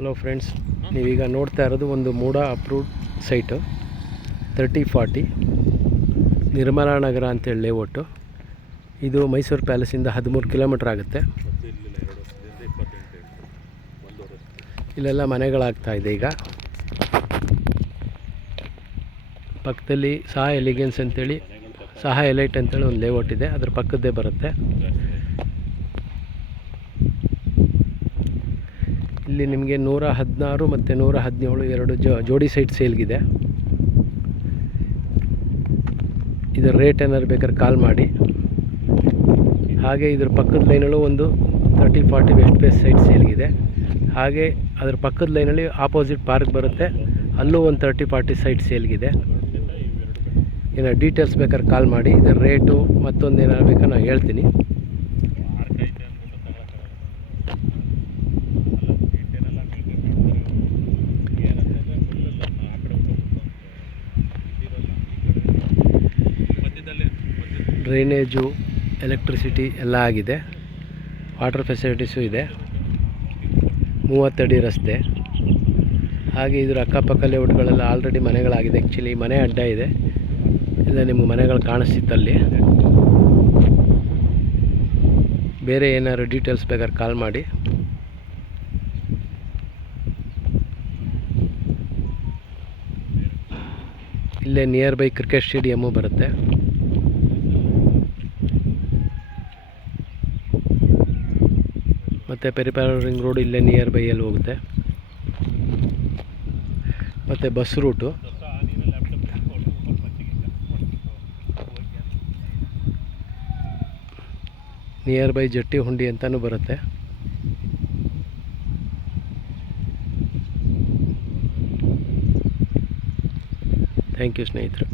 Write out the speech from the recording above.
Hello friends, ನೀವೀಗ ನೋಡ್ತಾ ಇರೋದು ಒಂದು ಮೂಡ ಅಪ್ರೂವ್ಡ್ ಸೈಟು 3040 ನಿರ್ಮಲಾ ನಗರ ಅಂತೇಳಿ ಲೇಔಟು. ಇದು ಮೈಸೂರು ಪ್ಯಾಲೇಸಿಂದ 13 ಕಿಲೋಮೀಟ್ರ್ ಆಗುತ್ತೆ. ಇಲ್ಲೆಲ್ಲ ಮನೆಗಳಾಗ್ತಾ ಇದೆ. ಈಗ ಪಕ್ಕದಲ್ಲಿ ಸಹ ಎಲಿಗೆನ್ಸ್ ಅಂತೇಳಿ, ಸಹ ಎಲೈಟ್ ಅಂತೇಳಿ ಒಂದು ಲೇಔಟ್ ಇದೆ, ಅದ್ರ ಪಕ್ಕದ್ದೇ ಬರುತ್ತೆ. ಇಲ್ಲಿ ನಿಮಗೆ 116 ಮತ್ತು 117 ಎರಡು ಜೋಡಿ ಸೈಟ್ ಸೇಲ್ಗಿದೆ. ಇದರ ರೇಟ್ ಏನಾದ್ರು ಬೇಕಾದ್ರೆ ಕಾಲ್ ಮಾಡಿ. ಹಾಗೆ ಇದ್ರ ಪಕ್ಕದ ಲೈನಲ್ಲೂ ಒಂದು 3040 ವೆಸ್ಟ್ ಫೇಸ್ ಸೈಟ್ ಸೇಲ್ಗಿದೆ. ಹಾಗೆ ಅದ್ರ ಪಕ್ಕದ ಲೈನಲ್ಲಿ ಆಪೋಸಿಟ್ ಪಾರ್ಕ್ ಬರುತ್ತೆ, ಅಲ್ಲೂ ಒಂದು 3040 ಸೈಟ್ ಸೇಲ್ಗಿದೆ. ಏನೋ ಡೀಟೇಲ್ಸ್ ಬೇಕಾದ್ರೆ ಕಾಲ್ ಮಾಡಿ. ಇದರ ರೇಟು ಮತ್ತೊಂದು ಏನಾದ್ರು ಬೇಕಾದ್ರೆ ನಾನು ಹೇಳ್ತೀನಿ. ಡ್ರೈನೇಜು, ಎಲೆಕ್ಟ್ರಿಸಿಟಿ ಎಲ್ಲ ಆಗಿದೆ. ವಾಟರ್ ಫೆಸಿಲಿಟೀಸು ಇದೆ. 30 ಅಡಿ ರಸ್ತೆ. ಹಾಗೆ ಇದರ ಅಕ್ಕಪಕ್ಕ ಲೇಔಟ್ಗಳೆಲ್ಲ ಆಲ್ರೆಡಿ ಮನೆಗಳಾಗಿದೆ. ಆ್ಯಕ್ಚುಲಿ ಮನೆ ಅಡ್ಡ ಇದೆ, ಇಲ್ಲ ನಿಮಗೆ ಮನೆಗಳು ಕಾಣಿಸ್ತಿತ್ತಲ್ಲಿ. ಬೇರೆ ಏನಾದ್ರು ಡೀಟೇಲ್ಸ್ ಬೇಕಾದ್ರೆ ಕಾಲ್ ಮಾಡಿ. ಇಲ್ಲೇ ನಿಯರ್ ಬೈ ಕ್ರಿಕೆಟ್ ಸ್ಟೇಡಿಯಮ್ಮು ಬರುತ್ತೆ. ಮತ್ತು ಪೆರಿಪೆರಲ್ ರಿಂಗ್ ರೋಡ್ ಇಲ್ಲೇ ನಿಯರ್ ಬೈಯಲ್ಲಿ ಹೋಗುತ್ತೆ. ಮತ್ತು ಬಸ್ ರೂಟು ನಿಯರ್ ಬೈ ಜಟ್ಟಿ ಹುಂಡಿ ಅಂತಲೂ ಬರುತ್ತೆ. ಥ್ಯಾಂಕ್ ಯು ಸ್ನೇಹಿತರೆ.